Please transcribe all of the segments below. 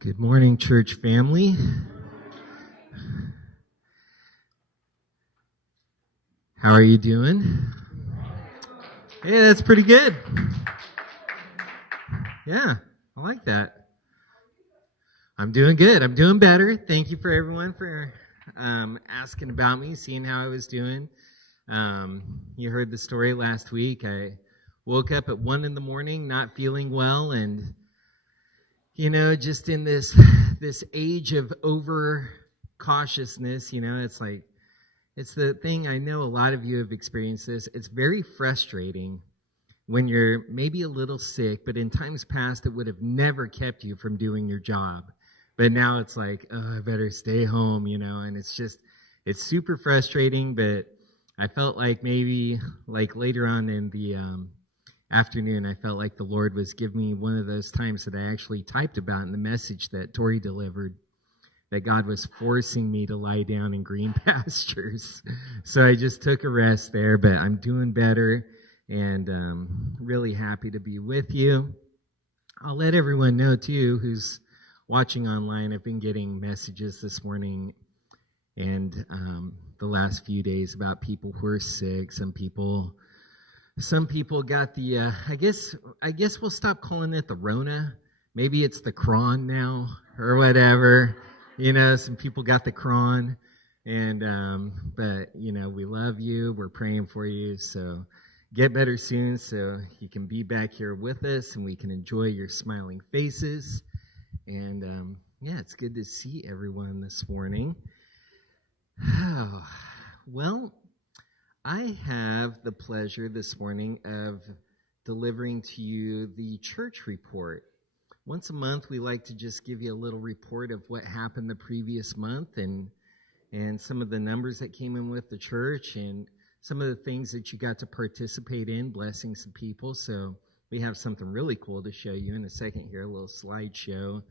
Good morning, church family. How are you doing? Hey, that's pretty good. Yeah, I like that. I'm doing good. I'm doing better. Thank you for everyone for asking about me, seeing how I was doing. You heard the story last week. I woke up at 1 a.m, not feeling well, and just in this age of over cautiousness, it's the thing. I know a lot of you have experienced this. It's very frustrating when you're maybe a little sick, but in times past it would have never kept you from doing your job. But now it's like, oh, I better stay home, and it's super frustrating. But I felt like maybe like later on in the afternoon, I felt like the Lord was giving me one of those times that I actually typed about in the message that Tori delivered, that God was forcing me to lie down in green pastures. So I just took a rest there, but I'm doing better and really happy to be with you. I'll let everyone know, too, who's watching online. I've been getting messages this morning and the last few days about people who are sick. Some people got the, I guess we'll stop calling it the Rona. Maybe it's the Cron now or whatever. Some people got the Cron. But we love you. We're praying for you. So get better soon so you can be back here with us and we can enjoy your smiling faces. And it's good to see everyone this morning. Well, I have the pleasure this morning of delivering to you the church report. Once a month, we like to just give you a little report of what happened the previous month and some of the numbers that came in with the church and some of the things that you got to participate in, blessing some people. So we have something really cool to show you in a second here, a little slideshow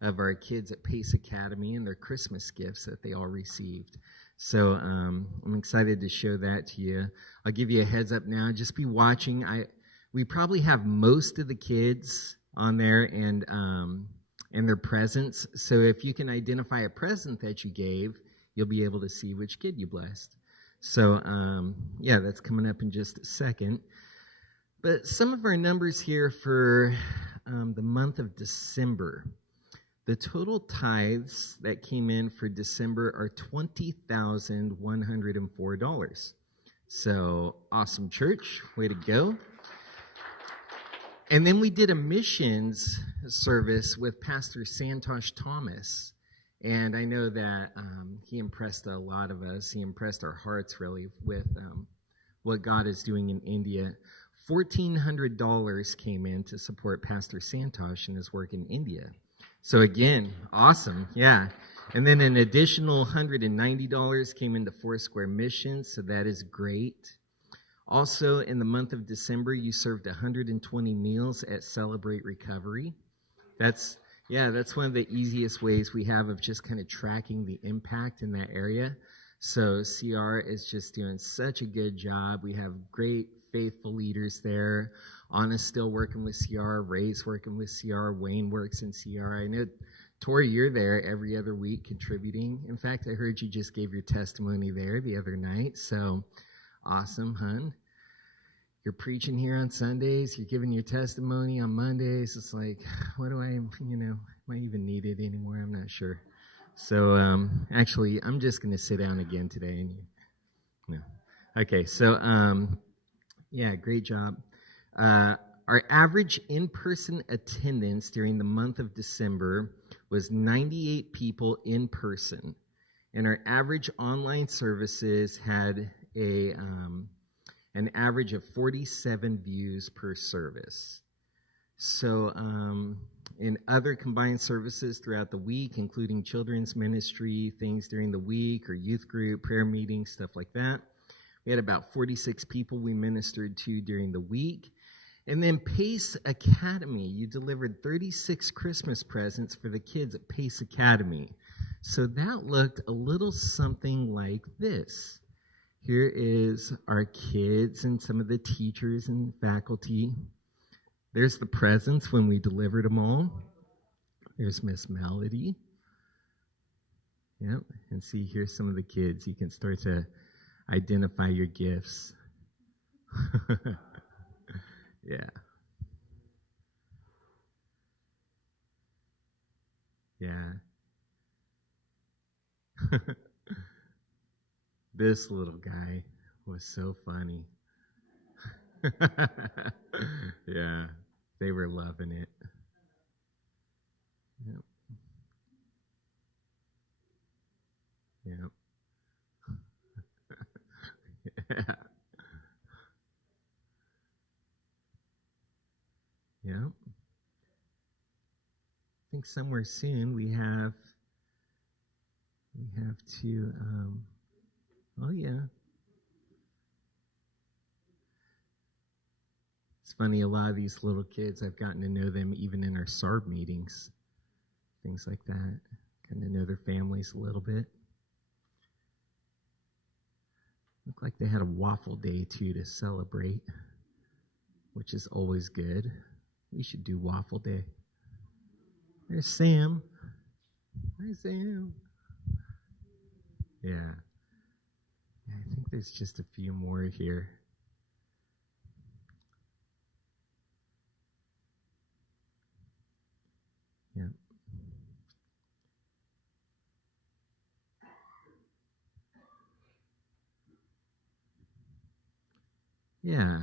of our kids at Pace Academy and their Christmas gifts that they all received. So I'm excited to show that to you. I'll give you a heads up now. Just be watching. We probably have most of the kids on there and their presents. So if you can identify a present that you gave, you'll be able to see which kid you blessed. So that's coming up in just a second. But some of our numbers here for the month of December. The total tithes that came in for December are $20,104. So awesome, church. Way to go. And then we did a missions service with Pastor Santosh Thomas. And I know that he impressed a lot of us. He impressed our hearts, really, with what God is doing in India. $1,400 came in to support Pastor Santosh and his work in India. So again, awesome, yeah. And then an additional $190 came into Foursquare Missions, so that is great. Also, in the month of December, you served 120 meals at Celebrate Recovery. That's one of the easiest ways we have of just kind of tracking the impact in that area. So CR is just doing such a good job. We have great, faithful leaders there. Anna's still working with CR. Ray's working with CR. Wayne works in CR. I know, Tori, you're there every other week contributing. In fact, I heard you just gave your testimony there the other night. So awesome, hun. You're preaching here on Sundays. You're giving your testimony on Mondays. It's like, what do am I even needed anymore? I'm not sure. So actually, I'm just going to sit down again today. Okay, so great job. Our average in-person attendance during the month of December was 98 people in person, and our average online services had an average of 47 views per service. So in other combined services throughout the week, including children's ministry, things during the week, or youth group, prayer meetings, stuff like that, we had about 46 people we ministered to during the week. And then Pace Academy, you delivered 36 Christmas presents for the kids at Pace Academy. So that looked a little something like this. Here is our kids and some of the teachers and faculty. There's the presents when we delivered them all. There's Miss Melody. Yep. And see, here's some of the kids. You can start to identify your gifts. Yeah. Yeah. This little guy was so funny. Yeah. They were loving it. Yep. Yep. Yeah. Yep. I think somewhere soon we have to oh yeah. It's funny, a lot of these little kids, I've gotten to know them even in our SARB meetings, things like that. Kind of know their families a little bit. Looked like they had a waffle day too to celebrate, which is always good. We should do waffle day. There's Sam. Hi, Sam. Yeah. I think there's just a few more here. Yeah. Yeah.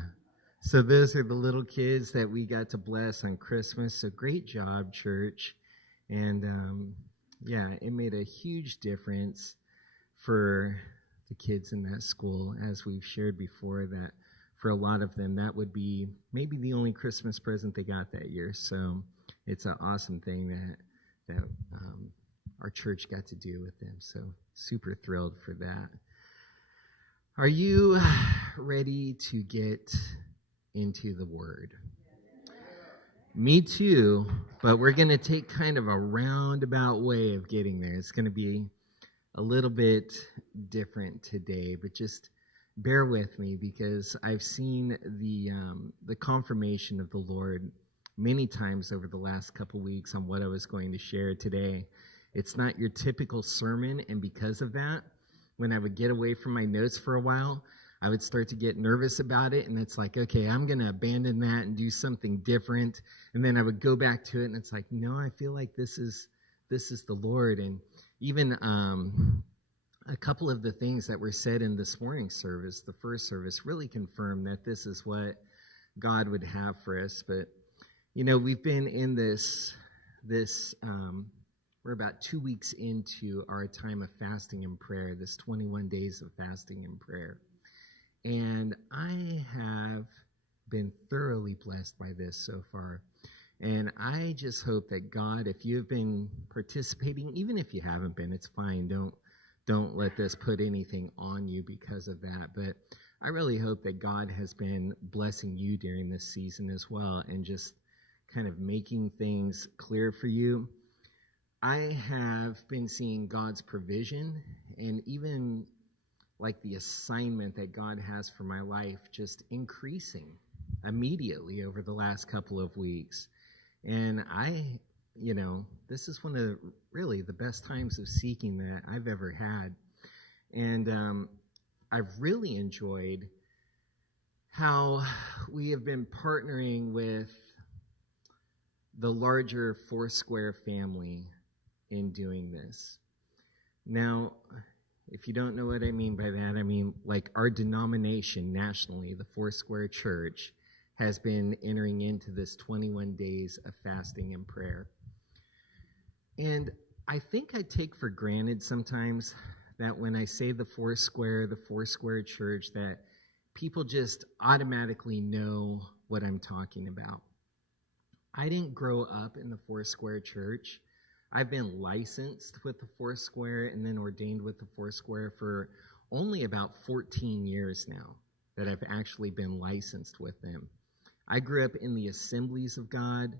So those are the little kids that we got to bless on Christmas. So great job, church. And yeah, it made a huge difference for the kids in that school, as we've shared before, that for a lot of them, that would be maybe the only Christmas present they got that year. So it's an awesome thing that our church got to do with them. So super thrilled for that. Are you ready to get into the Word? Me too, but we're going to take kind of a roundabout way of getting there. It's going to be a little bit different today, but just bear with me, because I've seen the confirmation of the Lord many times over the last couple weeks on what I was going to share today. It's not your typical sermon, and because of that, when I would get away from my notes for a while, I would start to get nervous about it, and it's like, okay, I'm going to abandon that and do something different. And then I would go back to it, and it's like, no, I feel like this is the Lord. And even a couple of the things that were said in this morning's service, the first service, really confirmed that this is what God would have for us. But, you know, we've been in this we're about 2 weeks into our time of fasting and prayer, this 21 days of fasting and prayer. And I have been thoroughly blessed by this so far. And I just hope that God, if you've been participating, even if you haven't been, it's fine. Don't let this put anything on you because of that. But I really hope that God has been blessing you during this season as well, and just kind of making things clear for you. I have been seeing God's provision, and even like the assignment that God has for my life just increasing immediately over the last couple of weeks. And this is one of really the best times of seeking that I've ever had. And I've really enjoyed how we have been partnering with the larger Foursquare family in doing this. Now, if you don't know what I mean by that, I mean like our denomination nationally, the Foursquare Church, has been entering into this 21 days of fasting and prayer. And I think I take for granted sometimes that when I say the Foursquare Church, that people just automatically know what I'm talking about. I didn't grow up in the Foursquare Church. I've been licensed with the Foursquare and then ordained with the Foursquare for only about 14 years now that I've actually been licensed with them. I grew up in the Assemblies of God,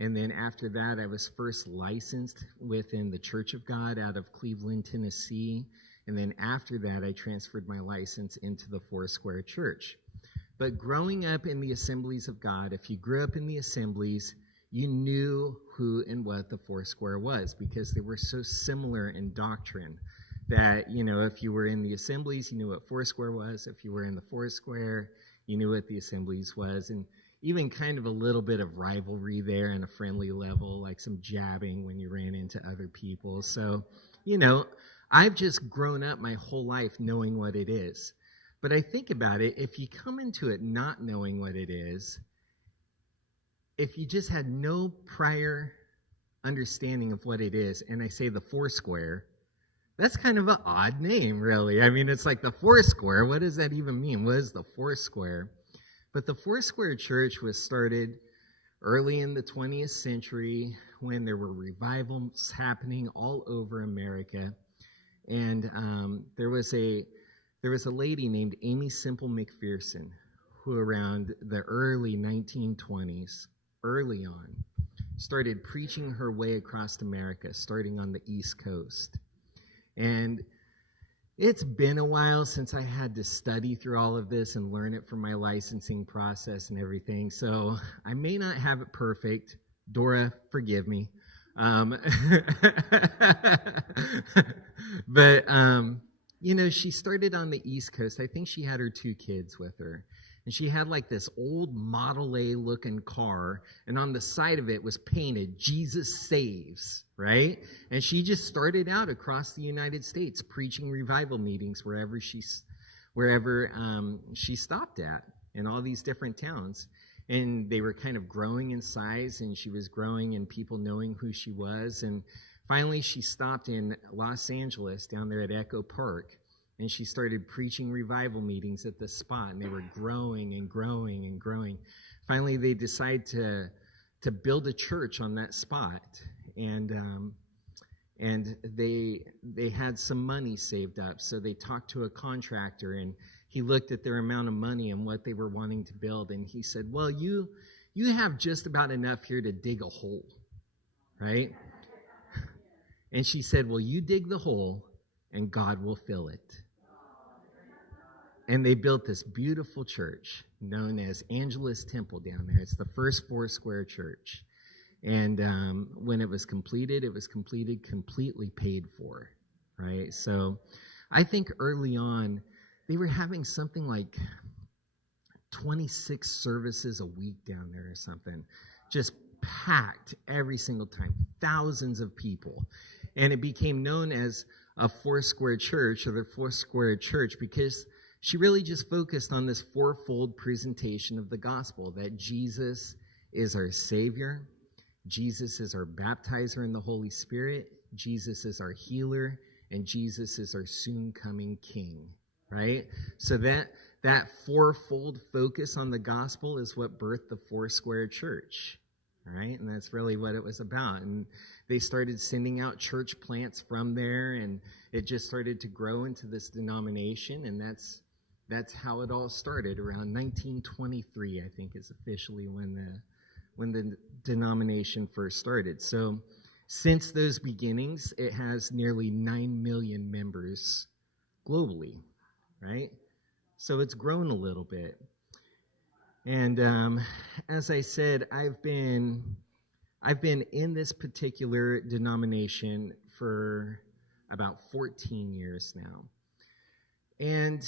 and then after that I was first licensed within the Church of God out of Cleveland, Tennessee, and then after that I transferred my license into the Foursquare Church. But growing up in the Assemblies of God, if you grew up in the Assemblies, you knew who and what the Foursquare was because they were so similar in doctrine that, if you were in the Assemblies, you knew what Foursquare was. If you were in the Foursquare, you knew what the Assemblies was. And even kind of a little bit of rivalry there on a friendly level, like some jabbing when you ran into other people. So, I've just grown up my whole life knowing what it is. But I think about it, if you come into it not knowing what it is, if you just had no prior understanding of what it is, and I say the Foursquare, that's kind of an odd name, really. I mean, it's like the Foursquare. What does that even mean? What is the Foursquare? But the Foursquare Church was started early in the 20th century when there were revivals happening all over America. And there was a lady named Aimee Semple McPherson who around the early 1920s, early on, started preaching her way across America, starting on the East Coast. And it's been a while since I had to study through all of this and learn it from my licensing process and everything. So I may not have it perfect. Dora, forgive me. But, she started on the East Coast. I think she had her 2 kids with her. And she had like this old Model A looking car, and on the side of it was painted, Jesus Saves, right? And she just started out across the United States preaching revival meetings wherever she stopped at in all these different towns. And they were kind of growing in size, and she was growing in people knowing who she was. And finally, she stopped in Los Angeles down there at Echo Park. And she started preaching revival meetings at the spot, and they were growing and growing and growing. Finally, they decided to build a church on that spot, and they had some money saved up. So they talked to a contractor, and he looked at their amount of money and what they were wanting to build, and he said, "Well, you have just about enough here to dig a hole, right?" And she said, "Well, you dig the hole, and God will fill it." And they built this beautiful church known as Angelus Temple down there. It's the first Foursquare church. And when it was completed completely paid for, right? So I think early on, they were having something like 26 services a week down there or something. Just packed every single time, thousands of people. And it became known as a Foursquare church, or the Foursquare church, because she really just focused on this fourfold presentation of the gospel, that Jesus is our Savior, Jesus is our baptizer in the Holy Spirit, Jesus is our healer, and Jesus is our soon-coming King, right? So that fourfold focus on the gospel is what birthed the Foursquare Church, right? And that's really what it was about. And they started sending out church plants from there, and it just started to grow into this denomination, and that's how it all started. Around 1923, I think, is officially when the denomination first started. So since those beginnings, it has nearly 9 million members globally, right? So it's grown a little bit. And as I said, I've been in this particular denomination for about 14 years now. And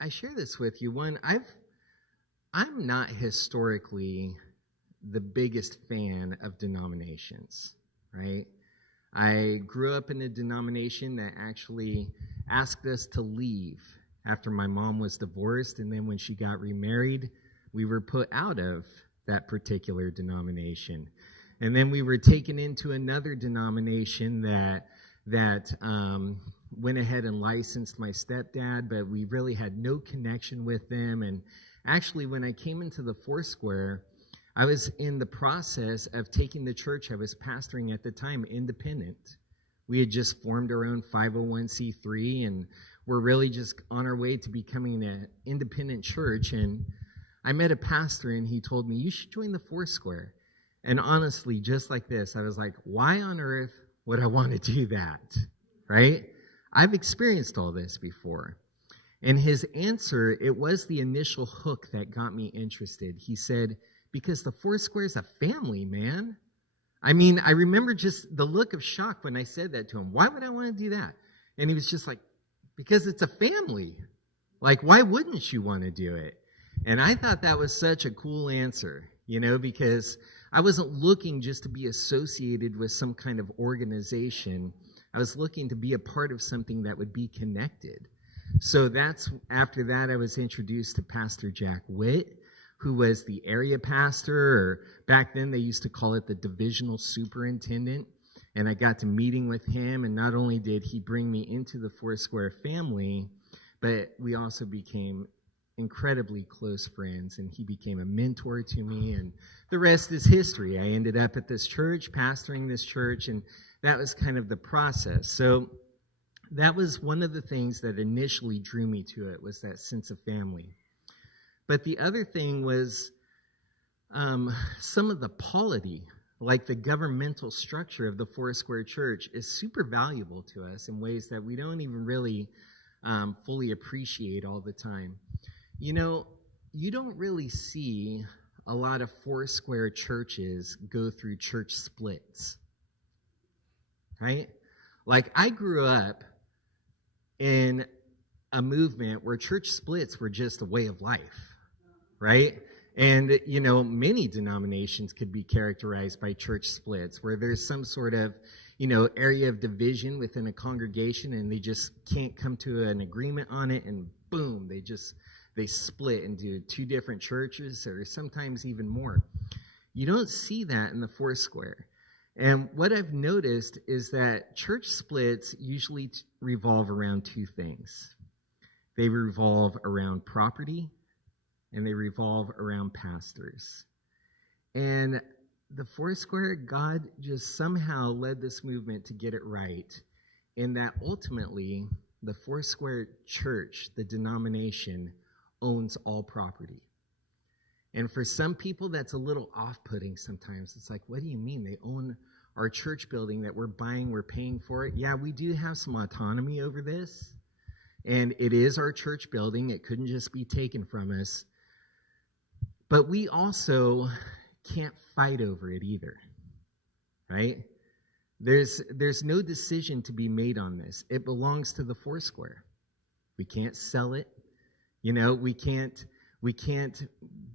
I share this with you. One, I'm not historically the biggest fan of denominations, right? I grew up in a denomination that actually asked us to leave after my mom was divorced, and then when she got remarried, we were put out of that particular denomination. And then we were taken into another denomination that went ahead and licensed my stepdad, but we really had no connection with them. And actually, when I came into the Foursquare, I was in the process of taking the church I was pastoring at the time independent. We had just formed our own 501c3, and we're really just on our way to becoming an independent church. And I met a pastor, and he told me, "You should join the Foursquare." And honestly, just like this, I was like, why on earth would I want to do that, right? I've experienced all this before. And his answer, it was the initial hook that got me interested. He said, because the Foursquare is a family, man. I mean, I remember just the look of shock when I said that to him. Why would I want to do that? And he was just like, because it's a family. Like, why wouldn't you want to do it? And I thought that was such a cool answer, because I wasn't looking just to be associated with some kind of organization. I was looking to be a part of something that would be connected. So after that, I was introduced to Pastor Jack Witt, who was the area pastor, or back then they used to call it the divisional superintendent. And I got to meeting with him, and not only did he bring me into the Foursquare family, but we also became incredibly close friends, and he became a mentor to me, and the rest is history. I ended up at this church, pastoring this church, and that was kind of the process. So that was one of the things that initially drew me to it, was that sense of family. But the other thing was some of the polity, like the governmental structure of the Foursquare Church, is super valuable to us in ways that we don't even really fully appreciate all the time. You don't really see a lot of Foursquare churches go through church splits, right? Like, I grew up in a movement where church splits were just a way of life, right? And, many denominations could be characterized by church splits, where there's some sort of, area of division within a congregation, and they just can't come to an agreement on it, and boom, they split into two different churches, or sometimes even more. You don't see that in the Foursquare. And what I've noticed is that church splits usually revolve around two things. They revolve around property, and they revolve around pastors. And the Foursquare, God just somehow led this movement to get it right, in that ultimately the Foursquare Church, the denomination, owns all property. And for some people, that's a little off-putting sometimes. It's like, what do you mean? They own our church building that we're buying, we're paying for it? Yeah, we do have some autonomy over this, and it is our church building. It couldn't just be taken from us. But we also can't fight over it either, right? There's no decision to be made on this. It belongs to the Foursquare. We can't sell it. We can't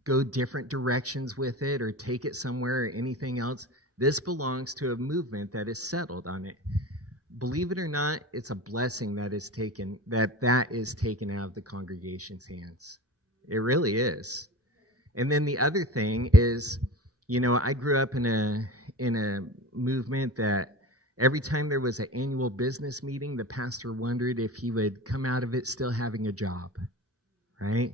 go different directions with it or take it somewhere or anything else. This belongs to a movement that is settled on it. Believe it or not, it's a blessing that is taken out of the congregation's hands. It really is. And then the other thing is, I grew up in a movement that every time there was an annual business meeting, the pastor wondered if he would come out of it still having a job, right?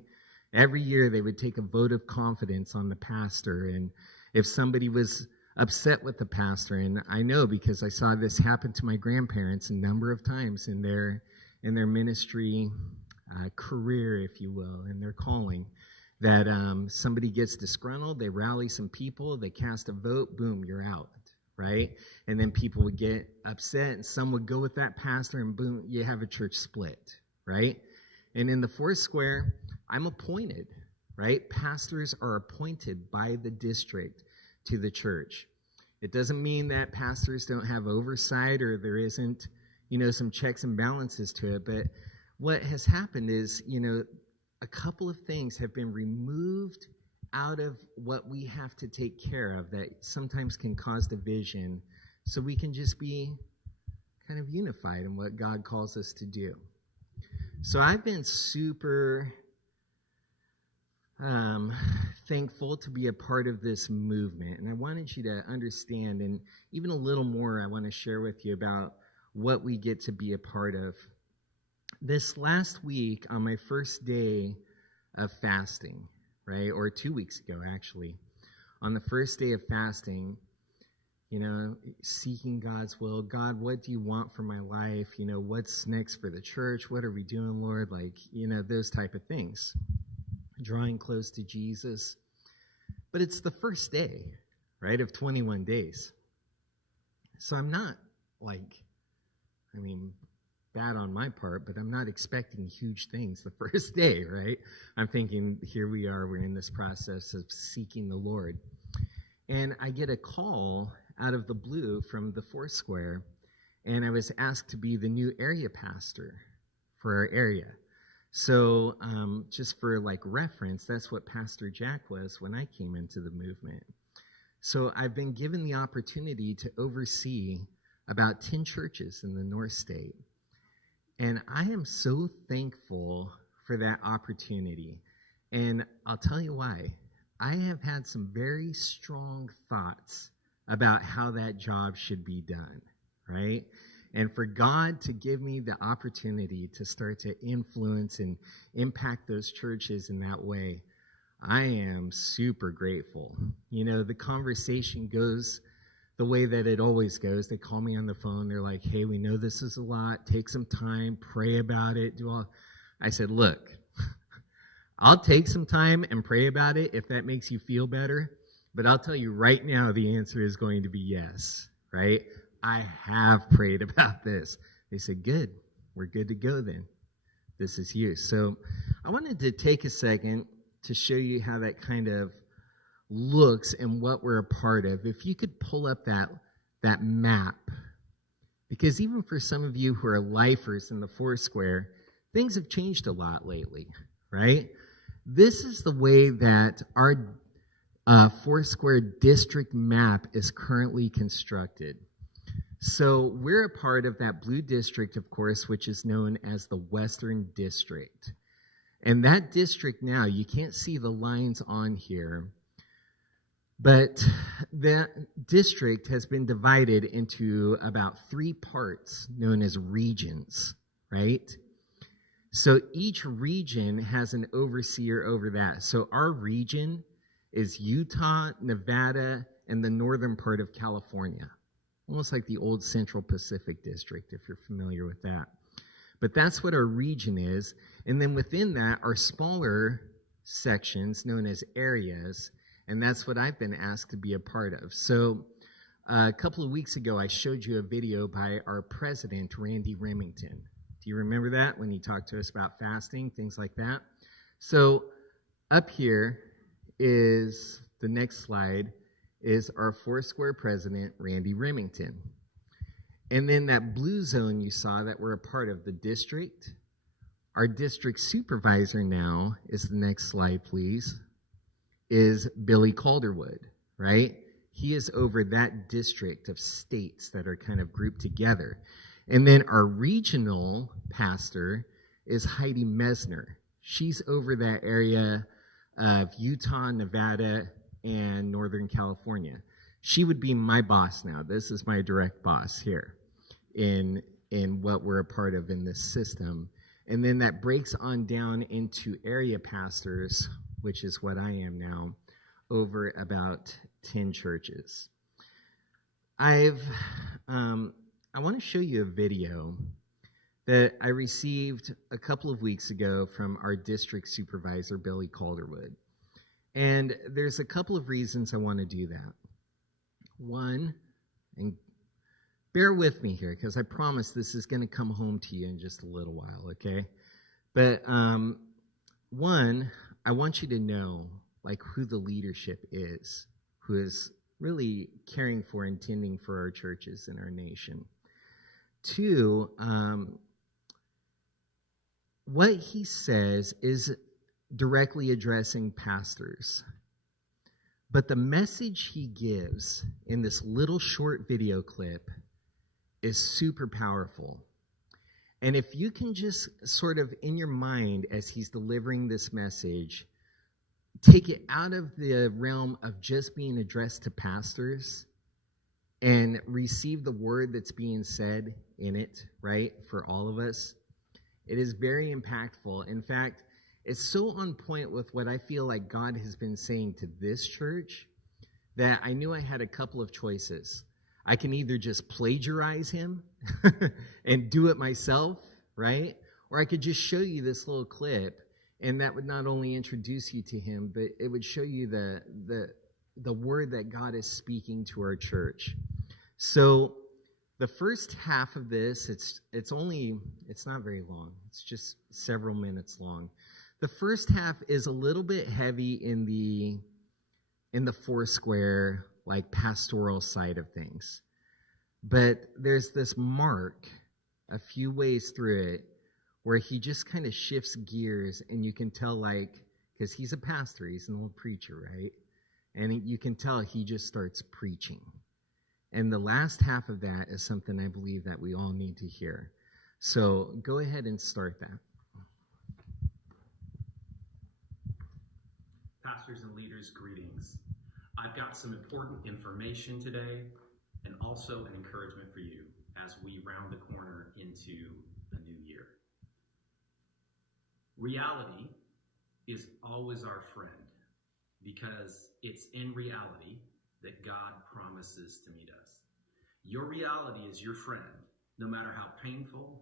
Every year they would take a vote of confidence on the pastor, and if somebody was upset with the pastor, and I know because I saw this happen to my grandparents a number of times in their ministry career, if you will, in their calling, that somebody gets disgruntled, they rally some people, they cast a vote, boom, you're out, right? And then people would get upset, and some would go with that pastor, and boom, you have a church split, right? And in the Foursquare, I'm appointed, right? Pastors are appointed by the district to the church. It doesn't mean that pastors don't have oversight or there isn't, some checks and balances to it, but what has happened is, a couple of things have been removed out of what we have to take care of that sometimes can cause division, so we can just be kind of unified in what God calls us to do. So I've been super thankful to be a part of this movement, and I wanted you to understand, and even a little more I want to share with you about what we get to be a part of. This last week, on my first day of fasting, right, or 2 weeks ago actually, on the first day of fasting, seeking God's will. God, what do you want for my life? What's next for the church? What are we doing, Lord? Those type of things. Drawing close to Jesus. But it's the first day, right, of 21 days. So I'm not bad on my part, but I'm not expecting huge things the first day, right? I'm thinking, here we are, we're in this process of seeking the Lord. And I get a call out of the blue from the Foursquare, and I was asked to be the new area pastor for our area. So just for like reference, that's what Pastor Jack was when I came into the movement. So I've been given the opportunity to oversee about 10 churches in the North State. And I am so thankful for that opportunity. And I'll tell you why. I have had some very strong thoughts about how that job should be done, right? And for God to give me the opportunity to start to influence and impact those churches in that way, I am super grateful. You know, the conversation goes the way that it always goes. They call me on the phone. They're like, hey, we know this is a lot. Take some time. Pray about it. I said, look, I'll take some time and pray about it if that makes you feel better. But I'll tell you right now, the answer is going to be yes, right? I have prayed about this. They said, good. We're good to go then. This is you. So I wanted to take a second to show you how that kind of looks and what we're a part of. If you could pull up that map, because even for some of you who are lifers in the Foursquare, things have changed a lot lately, right? This is the way that our Foursquare district map is currently constructed. So we're a part of that blue district, of course, which is known as the Western District. And that district now, you can't see the lines on here, but that district has been divided into about 3 parts known as regions, right? So each region has an overseer over that. So our region is Utah, Nevada, and the northern part of California. Almost like the old Central Pacific District, if you're familiar with that. But that's what our region is. And then within that are smaller sections known as areas, and that's what I've been asked to be a part of. So a couple of weeks ago, I showed you a video by our president, Randy Remington. Do you remember that when he talked to us about fasting, things like that? So up here is the next slide, is our Foursquare president, Randy Remington. And then that blue zone you saw that we're a part of, the district, our district supervisor now is the next slide, please, is Billy Calderwood, right? He is over that district of states that are kind of grouped together. And then our regional pastor is Heidi Mesner. She's over that area of Utah, Nevada, and Northern California. She would be my boss now. This is my direct boss here in what we're a part of in this system. And then that breaks on down into area pastors, which is what I am now, over about 10 churches. I want to show you a video that I received a couple of weeks ago from our district supervisor, Billy Calderwood. And there's a couple of reasons I want to do that. One, and bear with me here, because I promise this is going to come home to you in just a little while, okay? But one, I want you to know, like, who the leadership is, who is really caring for and tending for our churches in our nation. Two, what he says is directly addressing pastors. But the message he gives in this little short video clip is super powerful. And if you can just sort of in your mind as he's delivering this message, take it out of the realm of just being addressed to pastors and receive the word that's being said in it, right, for all of us, it is very impactful. In fact, it's so on point with what I feel like God has been saying to this church that I knew I had a couple of choices. I can either just plagiarize him and do it myself, right? Or I could just show you this little clip, and that would not only introduce you to him, but it would show you the word that God is speaking to our church. So The first half of this, it's not very long. It's just several minutes long. The first half is a little bit heavy in the Foursquare, like pastoral side of things. But there's this mark a few ways through it where he just kind of shifts gears, and you can tell, like, because he's a pastor, he's an old preacher, right? And you can tell he just starts preaching. And the last half of that is something I believe that we all need to hear. So go ahead and start that. Pastors and leaders, greetings. I've got some important information today and also an encouragement for you as we round the corner into a new year. Reality is always our friend because it's in reality that God promises to meet us. Your reality is your friend, no matter how painful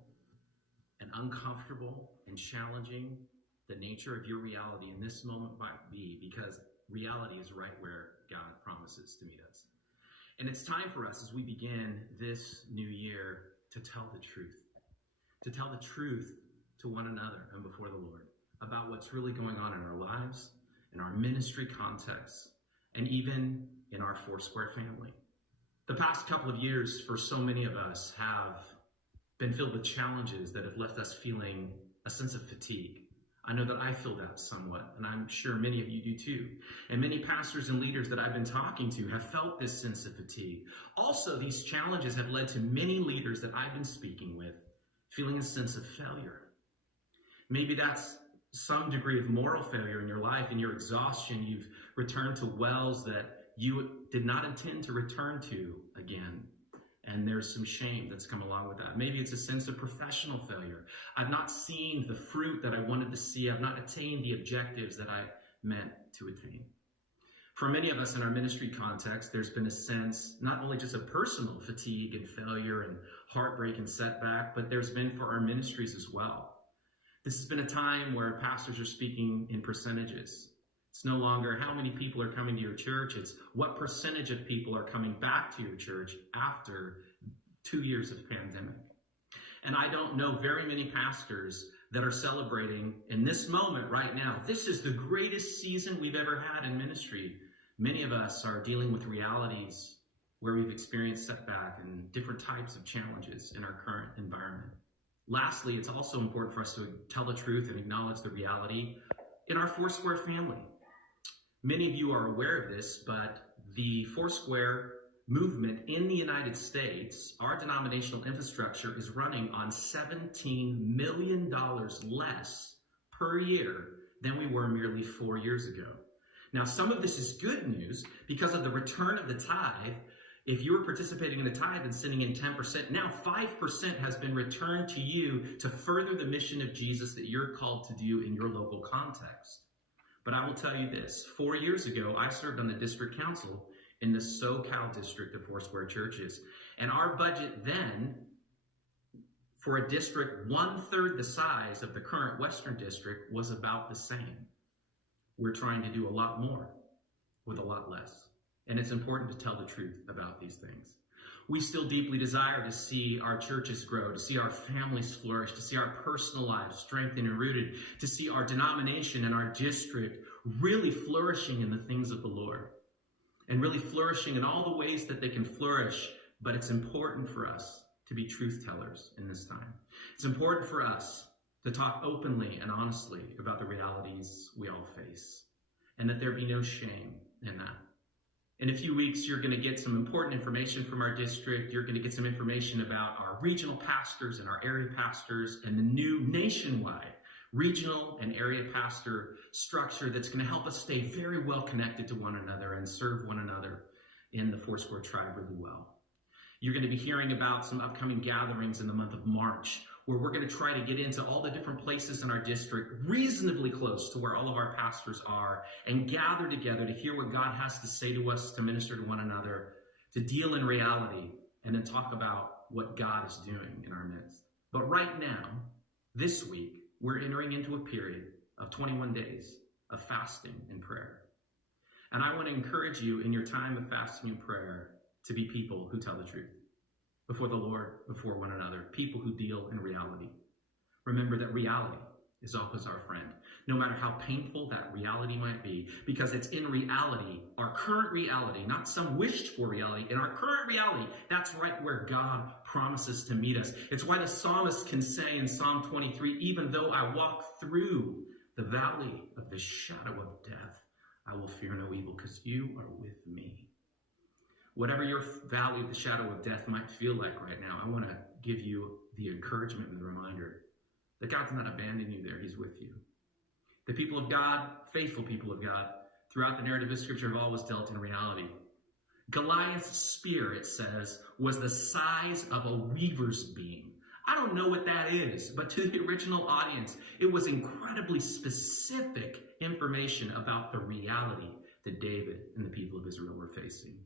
and uncomfortable and challenging the nature of your reality in this moment might be, because reality is right where God promises to meet us. And it's time for us as we begin this new year to tell the truth to one another and before the Lord about what's really going on in our lives, in our ministry context, and even in our Foursquare family. The past couple of years for so many of us have been filled with challenges that have left us feeling a sense of fatigue. I know that I feel that somewhat, and I'm sure many of you do too. And many pastors and leaders that I've been talking to have felt this sense of fatigue. Also, these challenges have led to many leaders that I've been speaking with feeling a sense of failure. Maybe that's some degree of moral failure in your life. In your exhaustion, you've returned to wells that you did not intend to return to again. And there's some shame that's come along with that. Maybe it's a sense of professional failure. I've not seen the fruit that I wanted to see. I've not attained the objectives that I meant to attain. For many of us in our ministry context, there's been a sense, not only just of personal fatigue and failure and heartbreak and setback, but there's been for our ministries as well. This has been a time where pastors are speaking in percentages. It's no longer how many people are coming to your church. It's what percentage of people are coming back to your church after 2 years of pandemic. And I don't know very many pastors that are celebrating in this moment right now. This is the greatest season we've ever had in ministry. Many of us are dealing with realities where we've experienced setback and different types of challenges in our current environment. Lastly, it's also important for us to tell the truth and acknowledge the reality in our Foursquare family. Many of you are aware of this, but the Foursquare movement in the United States, our denominational infrastructure is running on $17 million less per year than we were merely 4 years ago. Now, some of this is good news because of the return of the tithe. If you were participating in the tithe and sending in 10%, now 5% has been returned to you to further the mission of Jesus that you're called to do in your local context. But I will tell you this, 4 years ago, I served on the district council in the SoCal district of Foursquare churches. And our budget then, for a district 1/3 the size of the current Western district, was about the same. We're trying to do a lot more with a lot less. And it's important to tell the truth about these things. We still deeply desire to see our churches grow, to see our families flourish, to see our personal lives strengthened and rooted, to see our denomination and our district really flourishing in the things of the Lord and really flourishing in all the ways that they can flourish. But it's important for us to be truth tellers in this time. It's important for us to talk openly and honestly about the realities we all face, and that there be no shame in that. In a few weeks, you're going to get some important information from our district. You're going to get some information about our regional pastors and our area pastors and the new nationwide regional and area pastor structure that's going to help us stay very well connected to one another and serve one another in the Foursquare tribe really well. You're going to be hearing about some upcoming gatherings in the month of March, where we're going to try to get into all the different places in our district reasonably close to where all of our pastors are and gather together to hear what God has to say to us, to minister to one another, to deal in reality, and then talk about what God is doing in our midst. But right now, this week, we're entering into a period of 21 days of fasting and prayer. And I want to encourage you in your time of fasting and prayer to be people who tell the truth. before the Lord, before one another, people who deal in reality. Remember that reality is always our friend, no matter how painful that reality might be, because it's in reality, our current reality, not some wished for reality. In our current reality, that's right where God promises to meet us. It's why the psalmist can say in Psalm 23, even though I walk through the valley of the shadow of death, I will fear no evil because you are with me. Whatever your valley of the shadow of death might feel like right now, I want to give you the encouragement and the reminder that God's not abandoning you there. He's with you. The people of God, faithful people of God, throughout the narrative of Scripture have always dealt in reality. Goliath's spear, it says, was the size of a weaver's beam. I don't know what that is, but to the original audience, it was incredibly specific information about the reality that David and the people of Israel were facing.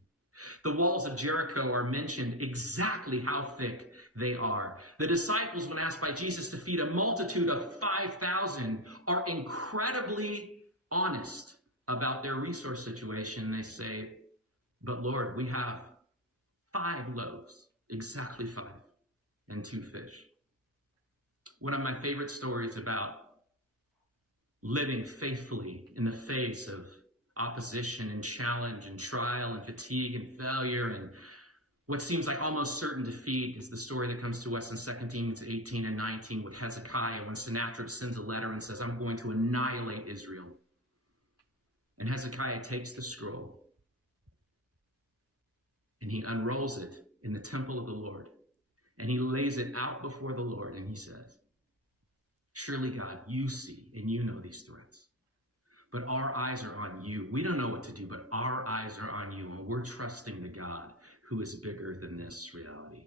The walls of Jericho are mentioned exactly how thick they are. The disciples, when asked by Jesus to feed a multitude of 5,000, are incredibly honest about their resource situation. They say, but Lord, we have 5 loaves, exactly 5, and 2 fish. One of my favorite stories about living faithfully in the face of opposition and challenge and trial and fatigue and failure and what seems like almost certain defeat is the story that comes to us in 2 Kings 18 and 19 with Hezekiah when Sennacherib sends a letter and says, I'm going to annihilate Israel. And Hezekiah takes the scroll and he unrolls it in the temple of the Lord and he lays it out before the Lord and he says, surely God, you see and you know these threats. But our eyes are on you. We don't know what to do, but our eyes are on you, and we're trusting the God who is bigger than this reality.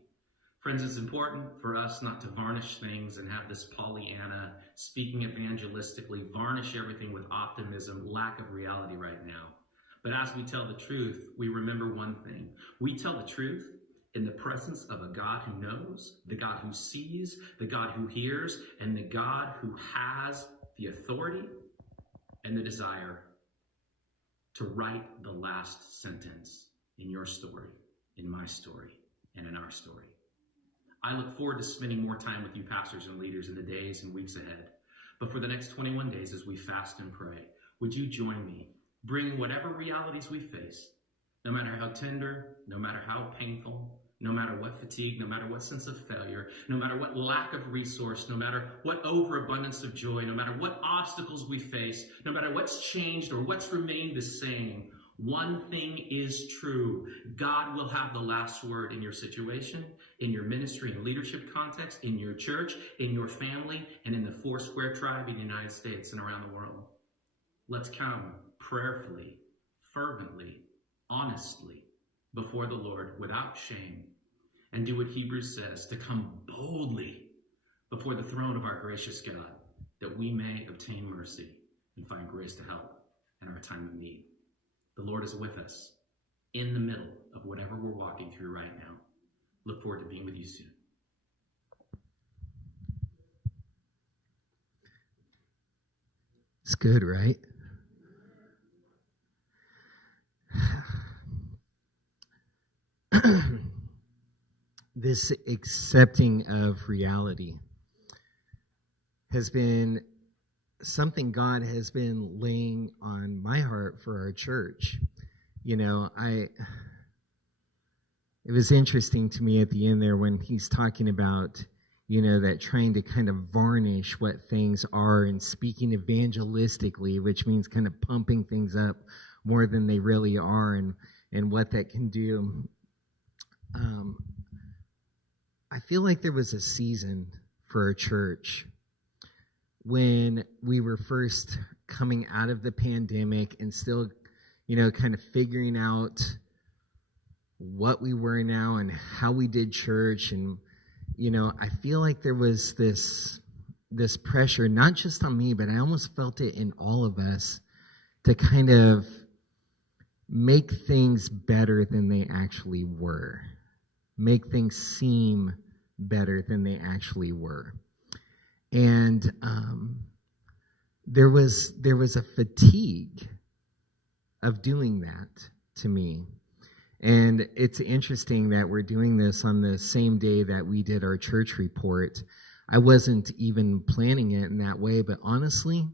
Friends, it's important for us not to varnish things and have this Pollyanna, speaking evangelistically, varnish everything with optimism, lack of reality right now. But as we tell the truth, we remember one thing. We tell the truth in the presence of a God who knows, the God who sees, the God who hears, and the God who has the authority and the desire to write the last sentence in your story, in my story, and in our story. I look forward to spending more time with you pastors and leaders in the days and weeks ahead. But for the next 21 days as we fast and pray, would you join me, bringing whatever realities we face, no matter how tender, no matter how painful, no matter what fatigue, no matter what sense of failure, no matter what lack of resource, no matter what overabundance of joy, no matter what obstacles we face, no matter what's changed or what's remained the same, one thing is true. God will have the last word in your situation, in your ministry and leadership context, in your church, in your family, and in the Foursquare tribe in the United States and around the world. Let's come prayerfully, fervently, honestly before the Lord without shame and do what Hebrews says, to come boldly before the throne of our gracious God, that we may obtain mercy and find grace to help in our time of need. The Lord is with us in the middle of whatever we're walking through right now. Look forward to being with you soon. It's good, right? This accepting of reality has been something God has been laying on my heart for our church. You know, it was interesting to me at the end there when he's talking about, you know, that trying to kind of varnish what things are and speaking evangelistically, which means kind of pumping things up more than they really are and what that can do. I feel like there was a season for our church when we were first coming out of the pandemic and still, you know, kind of figuring out what we were now and how we did church. And, you know, I feel like there was this pressure, not just on me, but I almost felt it in all of us to kind of make things better than they actually were. Make things seem better than they actually were. And there was a fatigue of doing that to me. And it's interesting that we're doing this on the same day that we did our church report. I wasn't even planning it in that way, but honestly,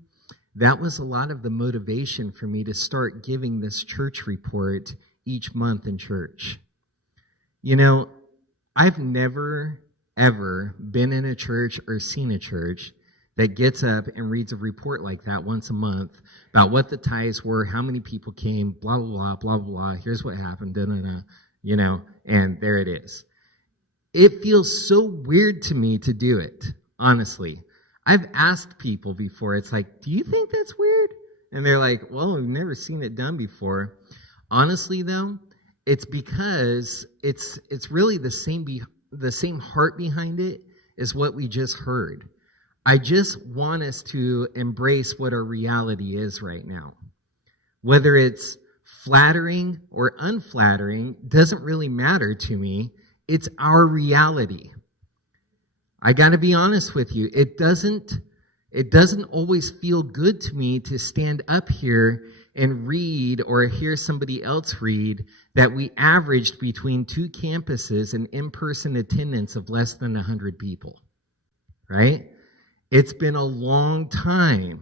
that was a lot of the motivation for me to start giving this church report each month in church. You know, I've never, ever been in a church or seen a church that gets up and reads a report like that once a month about what the tithes were, how many people came, blah, blah, blah, blah, blah, here's what happened, da-da-da, you know, and there it is. It feels so weird to me to do it, honestly. I've asked people before, it's like, do you think that's weird? And they're like, well, we've never seen it done before. Honestly, though, it's because it's really the same heart behind it as what we just heard. I just want us to embrace what our reality is right now. Whether it's flattering or unflattering doesn't really matter to me. It's our reality. I got to be honest with you. It doesn't always feel good to me to stand up here and read or hear somebody else read that we averaged between two campuses an in-person attendance of less than 100 people, right? It's been a long time,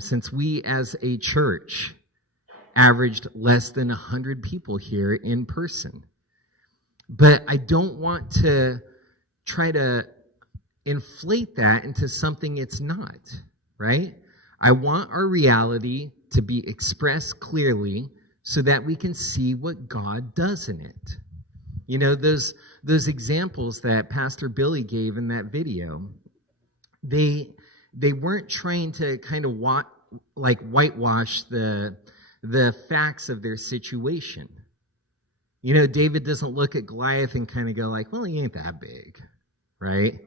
since we as a church averaged less than 100 people here in person. But I don't want to try to inflate that into something it's not, right? I want our reality to be expressed clearly so that we can see what God does in it. You know, those examples that Pastor Billy gave in that video, they weren't trying to kind of whitewash the facts of their situation. You know, David doesn't look at Goliath and kind of go like, well, he ain't that big, right?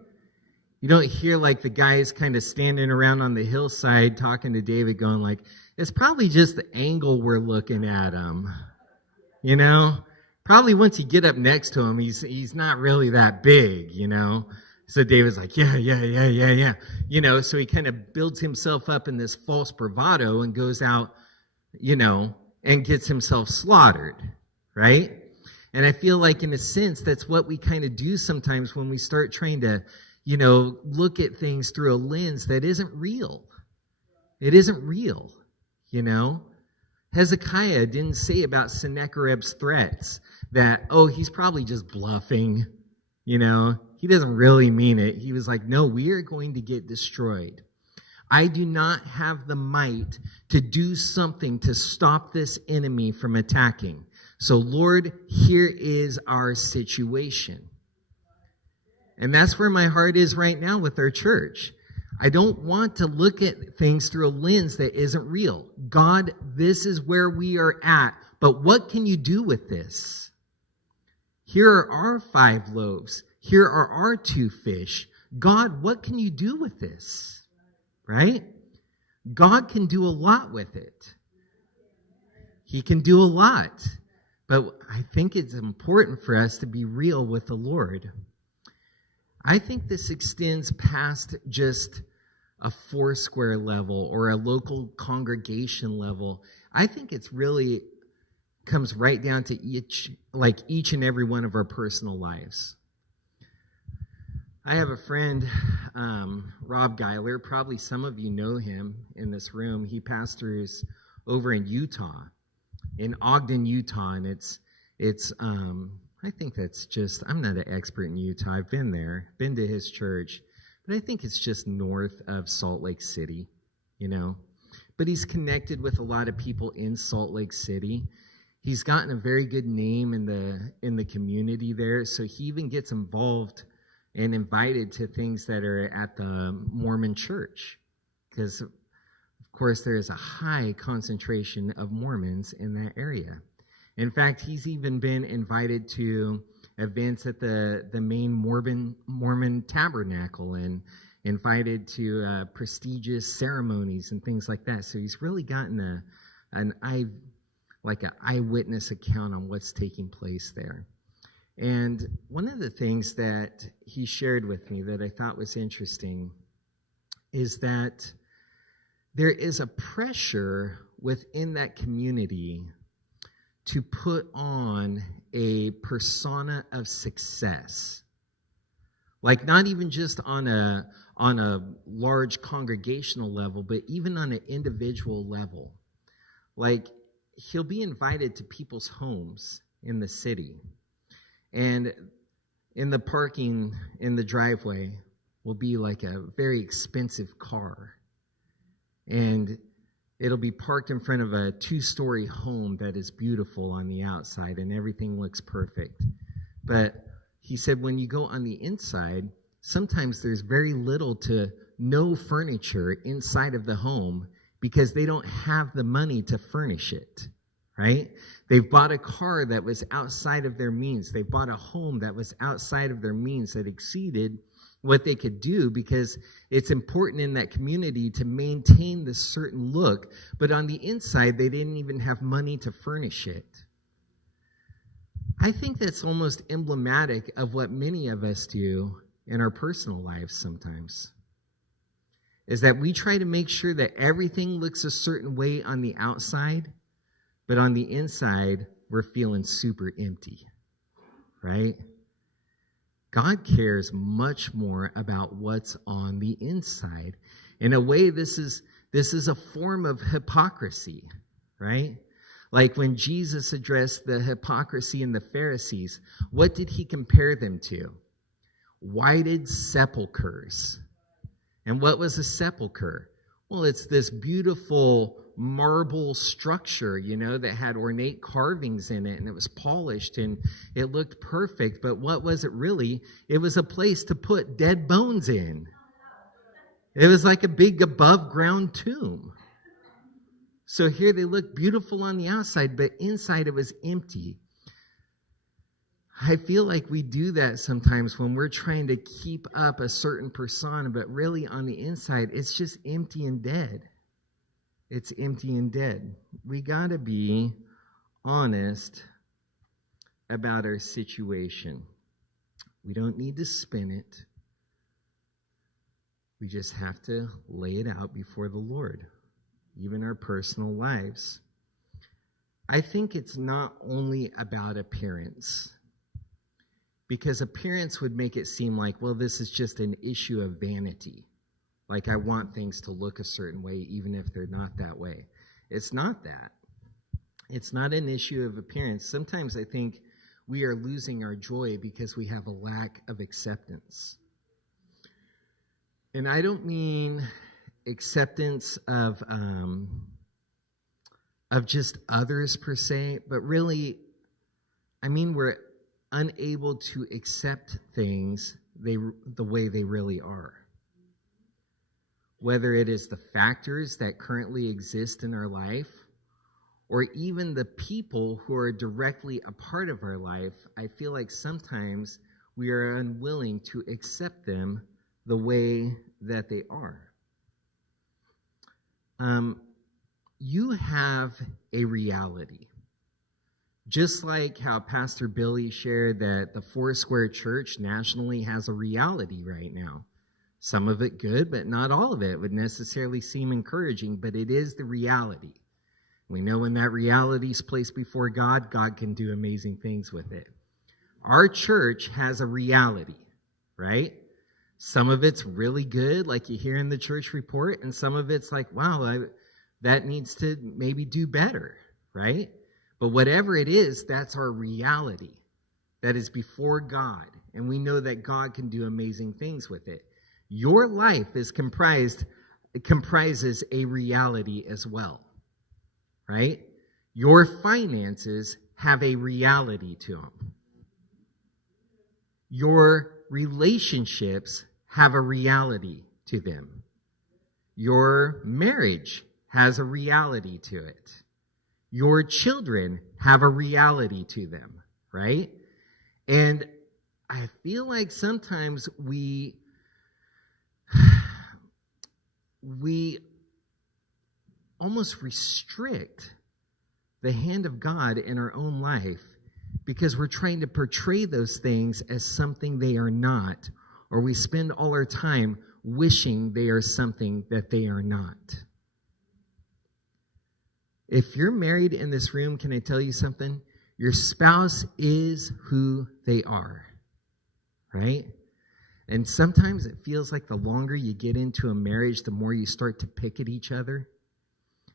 You don't hear like the guys kind of standing around on the hillside talking to David going like, it's probably just the angle we're looking at him, you know? Probably once you get up next to him, he's not really that big, you know? So David's like, yeah. You know, so he kind of builds himself up in this false bravado and goes out, you know, and gets himself slaughtered, right? And I feel like in a sense, that's what we kind of do sometimes when we start trying to, you know, look at things through a lens that isn't real. It isn't real, you know? Hezekiah didn't say about Sennacherib's threats that, oh, he's probably just bluffing, you know? He doesn't really mean it. He was like, no, we are going to get destroyed. I do not have the might to do something to stop this enemy from attacking. So, Lord, here is our situation. And that's where my heart is right now with our church. I don't want to look at things through a lens that isn't real. God, this is where we are at, but what can you do with this? Here are our 5 loaves. Here are our 2 fish. God, what can you do with this? Right? God can do a lot with it. He can do a lot. But I think it's important for us to be real with the Lord. I think this extends past just a Foursquare level or a local congregation level. I think it's really comes right down to each and every one of our personal lives. I have a friend, Rob Geiler. Probably some of you know him in this room. He pastors over in Utah, in Ogden, Utah, and it's I think that's just, I'm not an expert in Utah. I've been there, been to his church, but I think it's just north of Salt Lake City, you know. But he's connected with a lot of people in Salt Lake City. He's gotten a very good name in the community there, so he even gets involved and invited to things that are at the Mormon church, because of course there is a high concentration of Mormons in that area. In fact, he's even been invited to events at the main Mormon tabernacle and invited to prestigious ceremonies and things like that. So he's really gotten an eyewitness account on what's taking place there. And one of the things that he shared with me that I thought was interesting is that there is a pressure within that community to put on a persona of success. Like not even just on a large congregational level, but even on an individual level. Like he'll be invited to people's homes in the city. And in the parking in the driveway will be like a very expensive car. And it'll be parked in front of a 2-story home that is beautiful on the outside and everything looks perfect. But he said when you go on the inside, sometimes there's very little to no furniture inside of the home because they don't have the money to furnish it, right? They've bought a car that was outside of their means. They bought a home that was outside of their means that exceeded what they could do because it's important in that community to maintain this certain look. But on the inside, they didn't even have money to furnish it. I think that's almost emblematic of what many of us do in our personal lives sometimes. Is that we try to make sure that everything looks a certain way on the outside, but on the inside, we're feeling super empty, right? God cares much more about what's on the inside. In a way, this is a form of hypocrisy, right? Like when Jesus addressed the hypocrisy in the Pharisees, what did he compare them to? Whited sepulchres. And what was a sepulcher? Well, it's this beautiful marble structure, that had ornate carvings in it, and it was polished, and it looked perfect. But what was it really? It was a place to put dead bones in. It was like a big above-ground tomb. So here they look beautiful on the outside, but inside it was empty. I feel like we do that sometimes when we're trying to keep up a certain persona, but really on the inside, it's just empty and dead. It's empty and dead. We got to be honest about our situation. We don't need to spin it. We just have to lay it out before the Lord, even our personal lives. I think it's not only about appearance. Because appearance would make it seem like, well, this is just an issue of vanity. Like I want things to look a certain way, even if they're not that way. It's not that. It's not an issue of appearance. Sometimes I think we are losing our joy because we have a lack of acceptance. And I don't mean acceptance of just others per se, but really, I mean we're unable to accept things the way they really are. Whether it is the factors that currently exist in our life, or even the people who are directly a part of our life, I feel like sometimes we are unwilling to accept them the way that they are. You have a reality. Just like how Pastor Billy shared that the Foursquare Church nationally has a reality right now. Some of it good, but not all of it would necessarily seem encouraging, but it is the reality. We know when that reality is placed before God, God can do amazing things with it. Our church has a reality, right? Some of it's really good, like you hear in the church report, and some of it's like, wow, that needs to maybe do better, right? But whatever it is, that's our reality. That is before God. And we know that God can do amazing things with it. Your life comprises a reality as well. Right? Your finances have a reality to them. Your relationships have a reality to them. Your marriage has a reality to it. Your children have a reality to them, right? And I feel like sometimes we almost restrict the hand of God in our own life because we're trying to portray those things as something they are not, or we spend all our time wishing they are something that they are not. If you're married in this room, can I tell you something? Your spouse is who they are, right? And sometimes it feels like the longer you get into a marriage, the more you start to pick at each other.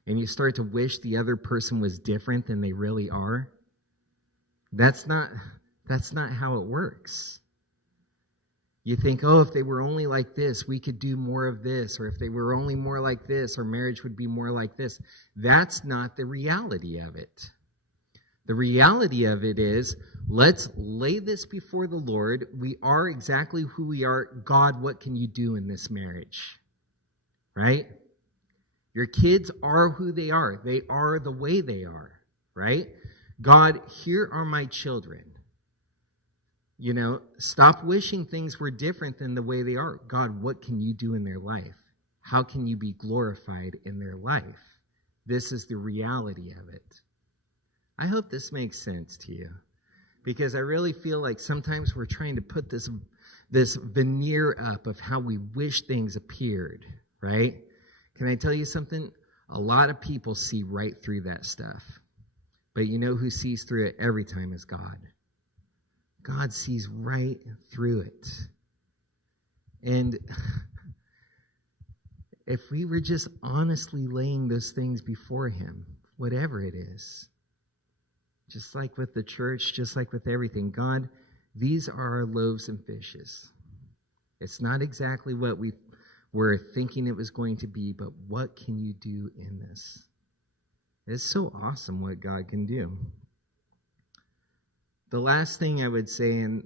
And you start to wish the other person was different than they really are. That's not how it works. You think, oh, if they were only like this, we could do more of this. Or if they were only more like this, our marriage would be more like this. That's not the reality of it. The reality of it is, let's lay this before the Lord. We are exactly who we are. God, what can you do in this marriage? Right? Your kids are who they are. They are the way they are. Right? God, here are my children. Stop wishing things were different than the way they are. God, what can you do in their life? How can you be glorified in their life? This is the reality of it. I hope this makes sense to you, because I really feel like sometimes we're trying to put this veneer up of how we wish things appeared, right? Can I tell you something? A lot of people see right through that stuff. But you know who sees through it every time is God. God sees right through it. And if we were just honestly laying those things before him, whatever it is, just like with the church, just like with everything, God, these are our loaves and fishes. It's not exactly what we were thinking it was going to be, but what can you do in this? It's so awesome what God can do. The last thing I would say, and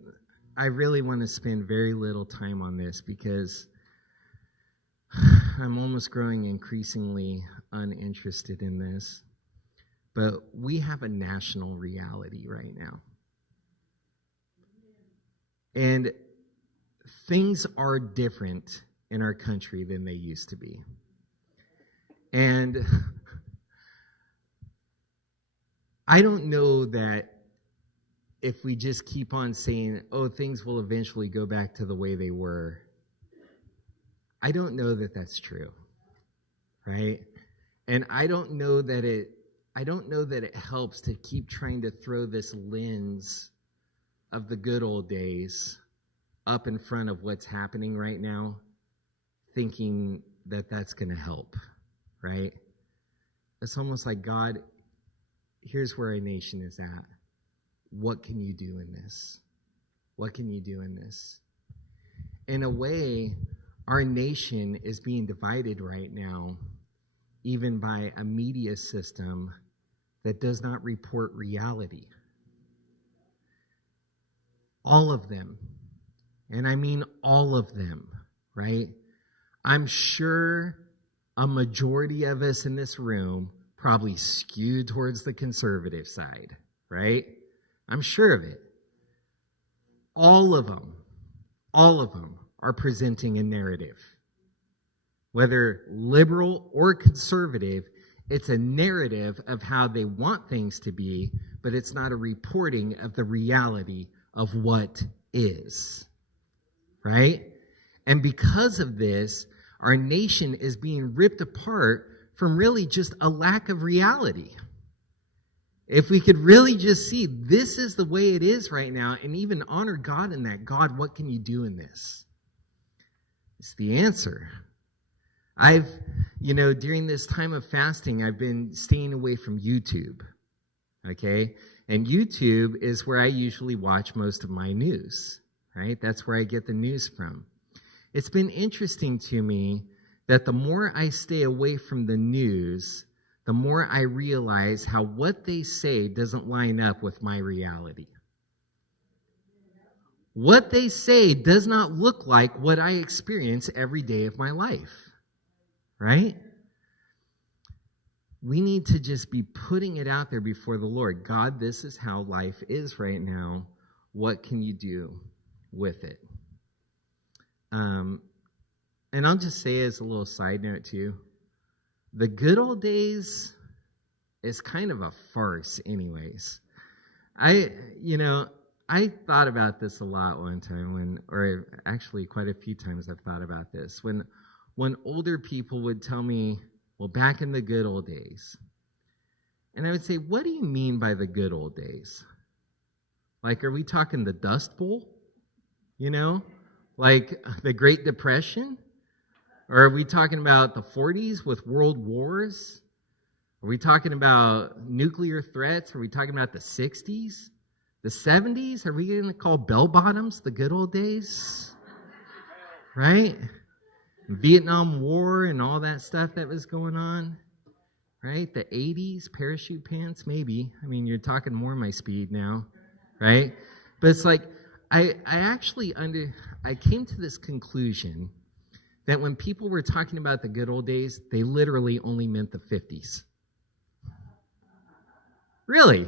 I really want to spend very little time on this because I'm almost growing increasingly uninterested in this, but we have a national reality right now. And things are different in our country than they used to be. And I don't know that if we just keep on saying, oh, things will eventually go back to the way they were, I don't know that that's true, right? And I don't know that it helps to keep trying to throw this lens of the good old days up in front of what's happening right now, thinking that that's going to help, right? It's almost like, God, here's where our nation is at. What can you do in this? What can you do in this? In a way, our nation is being divided right now, even by a media system that does not report reality. All of them, and I mean all of them, right? I'm sure a majority of us in this room probably skew towards the conservative side, right? I'm sure of it. All of them are presenting a narrative. Whether liberal or conservative, it's a narrative of how they want things to be, but it's not a reporting of the reality of what is. Right? And because of this, our nation is being ripped apart from really just a lack of reality. If we could really just see this is the way it is right now and even honor God in that, God, what can you do in this? It's the answer. During this time of fasting, I've been staying away from YouTube, okay? And YouTube is where I usually watch most of my news, right? That's where I get the news from. It's been interesting to me that the more I stay away from the news, the more I realize how what they say doesn't line up with my reality. What they say does not look like what I experience every day of my life, right? We need to just be putting it out there before the Lord. God, this is how life is right now. What can you do with it? And I'll just say as a little side note too, the good old days is kind of a farce anyways. I thought about this a lot one time or actually quite a few times I've thought about this. When older people would tell me, well, back in the good old days, And I would say, what do you mean by the good old days? Like, are we talking the Dust Bowl? You know? Like the Great Depression? Or are we talking about the 40s with world wars? Are we talking about nuclear threats? Are we talking about the 60s? The 70s? Are we going to call bell bottoms the good old days? Right? Vietnam War and all that stuff that was going on. Right? The 80s, parachute pants, maybe. I mean, you're talking more my speed now. Right? But it's like, I came to this conclusion that when people were talking about the good old days, they literally only meant the 50s. Really?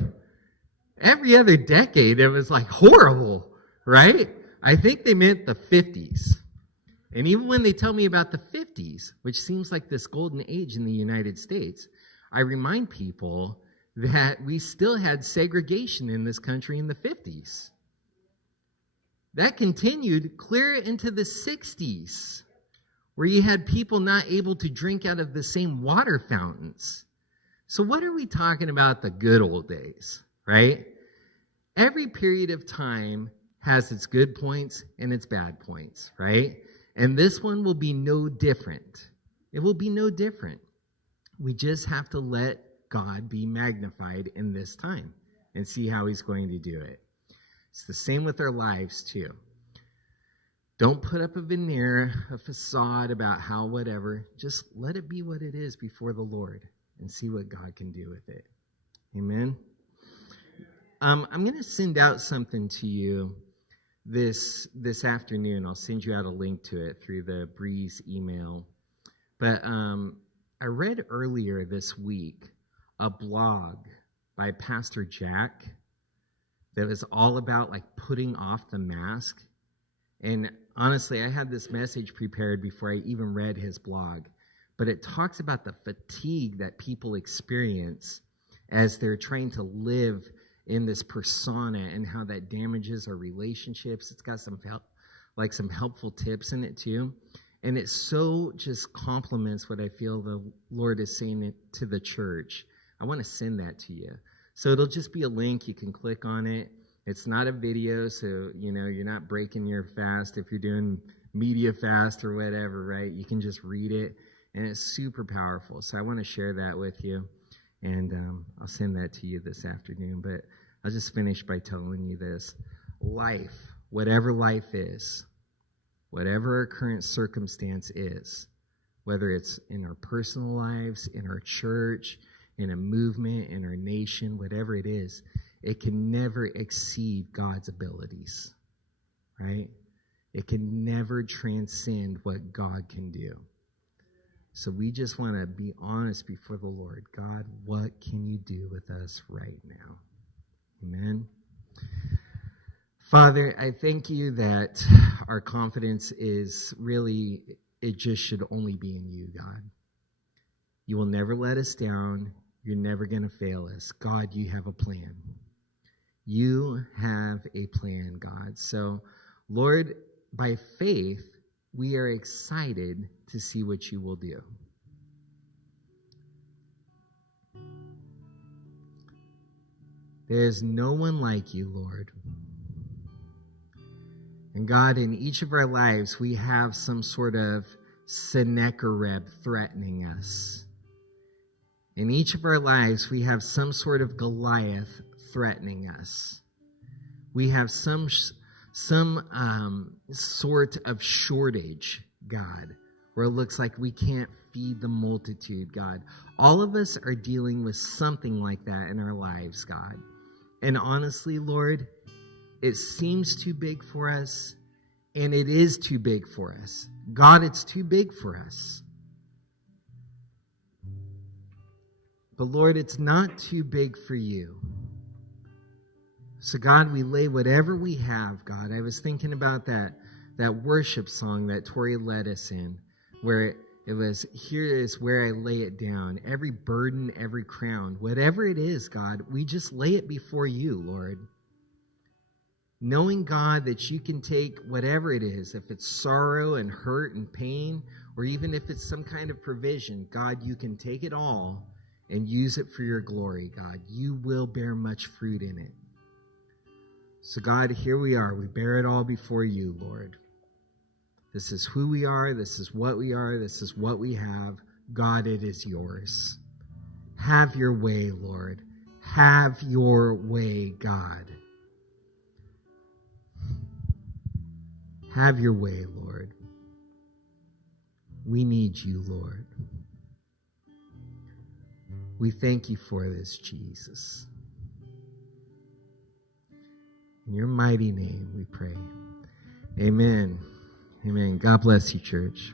Every other decade, it was like horrible, right? I think they meant the 50s. And even when they tell me about the 50s, which seems like this golden age in the United States, I remind people that we still had segregation in this country in the 50s. That continued clear into the 60s, where you had people not able to drink out of the same water fountains. So what are we talking about the good old days, right? Every period of time has its good points and its bad points, right? And this one will be no different. It will be no different. We just have to let God be magnified in this time and see how he's going to do it. It's the same with our lives too. Don't put up a veneer, a facade about how whatever. Just let it be what it is before the Lord and see what God can do with it. Amen. I'm going to send out something to you this afternoon. I'll send you out a link to it through the Breeze email. But I read earlier this week a blog by Pastor Jack that was all about like putting off the mask. And honestly, I had this message prepared before I even read his blog. But it talks about the fatigue that people experience as they're trying to live in this persona and how that damages our relationships. It's got some helpful tips in it too. And it so just complements what I feel the Lord is saying to the church. I want to send that to you. So it'll just be a link. You can click on it. It's not a video, so you're not breaking your fast if you're doing media fast or whatever, right? You can just read it, and it's super powerful. So I want to share that with you, and I'll send that to you this afternoon. But I'll just finish by telling you this. Life, whatever life is, whatever our current circumstance is, whether it's in our personal lives, in our church, in a movement, in our nation, whatever it is, it can never exceed God's abilities, right? It can never transcend what God can do. So we just want to be honest before the Lord. God, what can you do with us right now? Amen. Father, I thank you that our confidence is really, it just should only be in you, God. You will never let us down. You're never going to fail us. God, you have a plan. You have a plan, God. So, Lord, by faith, we are excited to see what you will do. There is no one like you, Lord. And God, in each of our lives, we have some sort of Sennacherib threatening us. In each of our lives, we have some sort of Goliath threatening us. We have some sort of shortage, God, where it looks like we can't feed the multitude, God. All of us are dealing with something like that in our lives, God. And honestly, Lord, it seems too big for us, and it is too big for us. God, it's too big for us. But Lord, it's not too big for you. So God, we lay whatever we have, God. I was thinking about that worship song that Tori led us in, where it was, here is where I lay it down. Every burden, every crown, whatever it is, God, we just lay it before you, Lord. Knowing, God, that you can take whatever it is, if it's sorrow and hurt and pain, or even if it's some kind of provision, God, you can take it all and use it for your glory, God. You will bear much fruit in it. So, God, here we are. We bear it all before you, Lord. This is who we are. This is what we are. This is what we have. God, it is yours. Have your way, Lord. Have your way, God. Have your way, Lord. We need you, Lord. We thank you for this, Jesus. In your mighty name we pray. Amen. Amen. God bless you, church.